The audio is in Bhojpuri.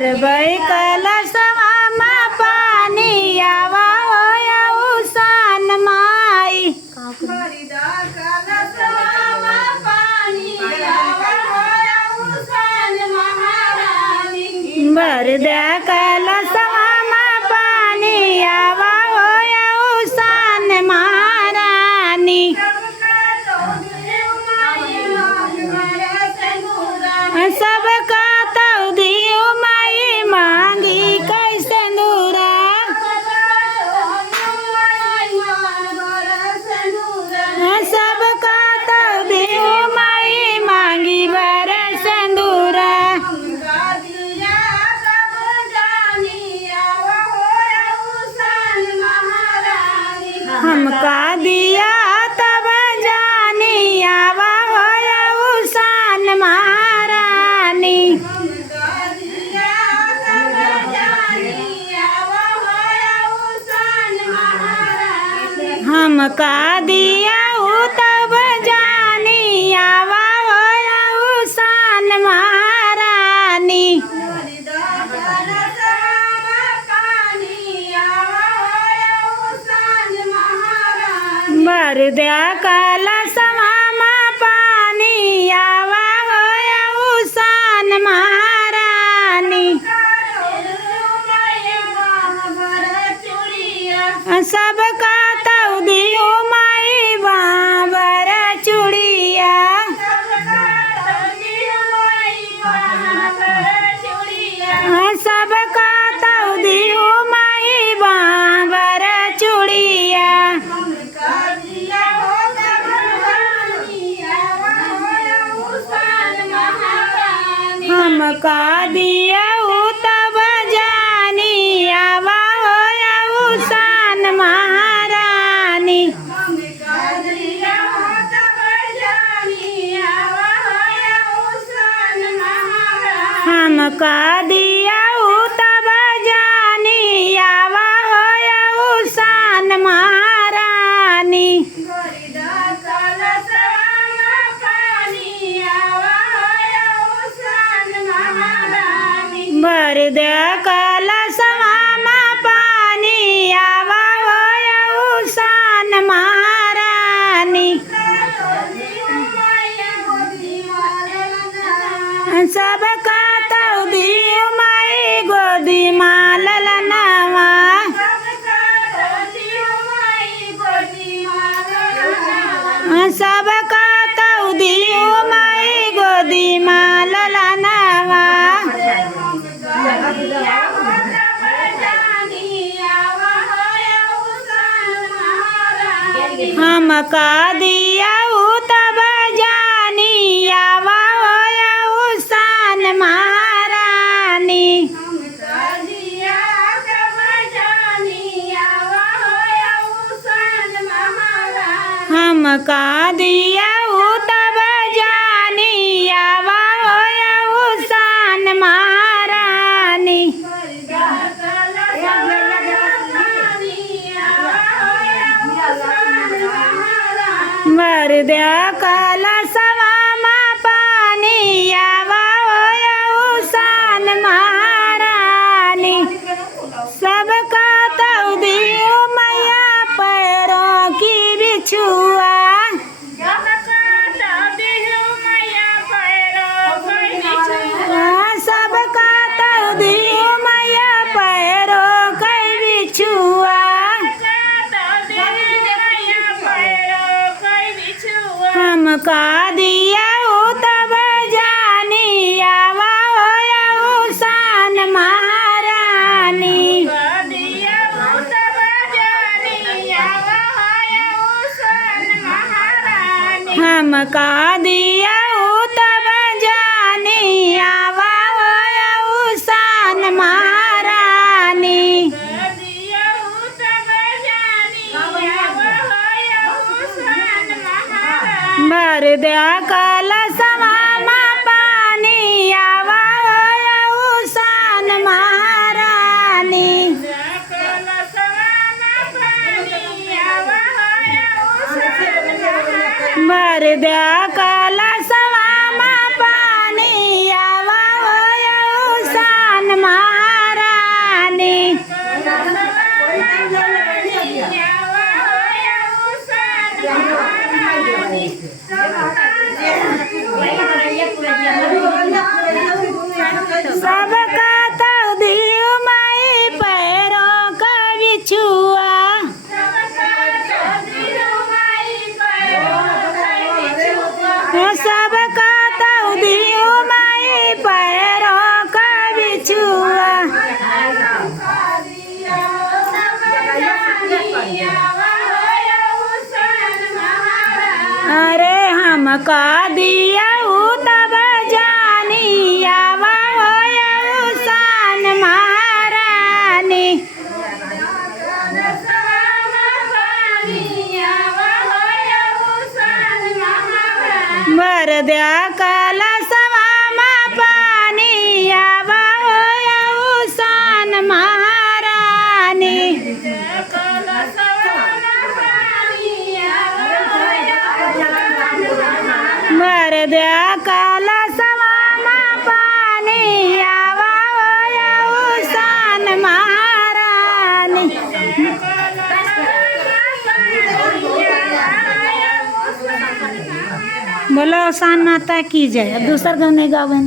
भई कलशवामा पाणी आवा होया उसान माई भरीदा कलशवामा पाणी आवा होया उसान महाराणी भर द्या कलशवामा पाणी आवा होया उसान महाराणी सबका तौदी माई मांगी कैसे दूरा सबका तौदी माई मांगी बर संदूरा हमका दिया तब जानी आवा होया उसान महारानी हमका दिया तब जानी आवा होया उसान महारानी भर द्या कलशवामा पानी आवा होया उसान महारानी सबका तौदी माई बाबर चुड़िया सबका तौदी माई बाबर चुड़िया हमका दिया तब जानी आवा होया उसान महारानी हमका दिया तब जानी आवा होया उसान महारानी भर द्या कलशवामा पानी आवा होया उसान महारानी सबका तौदी माई गोदी मालल नवा सबका तौदी माई गोदी मालल नवा हमका दिया तब जानी आवा होया उसान महारानी हमका दिया तब जानी आवा होया उसान महारानी भर द्या कलशवामा पानी आवा होया उसान महारानी सबका तौदी मैया पैरों की बिछुआ सबका तौदी मैया पैरों की बिछुआ हमका दिया तब जानी आवा होया उसान महारानी हमका दिया तब जानी आवा होया उसान महारानी भर द्या कलशवामा पानी आवा होया उसान महारानी भर द्या कलशवामा पानी आवा होया उसान महारानी सबका तो दियो माई पैरों का बिछुआ सबका तो दियो माई पैरों का बिछुआ अरे हमका दिया तब जानिया सान महारानी वरद्या काला सवामा पानी आवा सान महारानी वरद्या काला सवामा पानी आवा सान महारानी बोलो सान माता की जय। अब दूसरा गाने गावन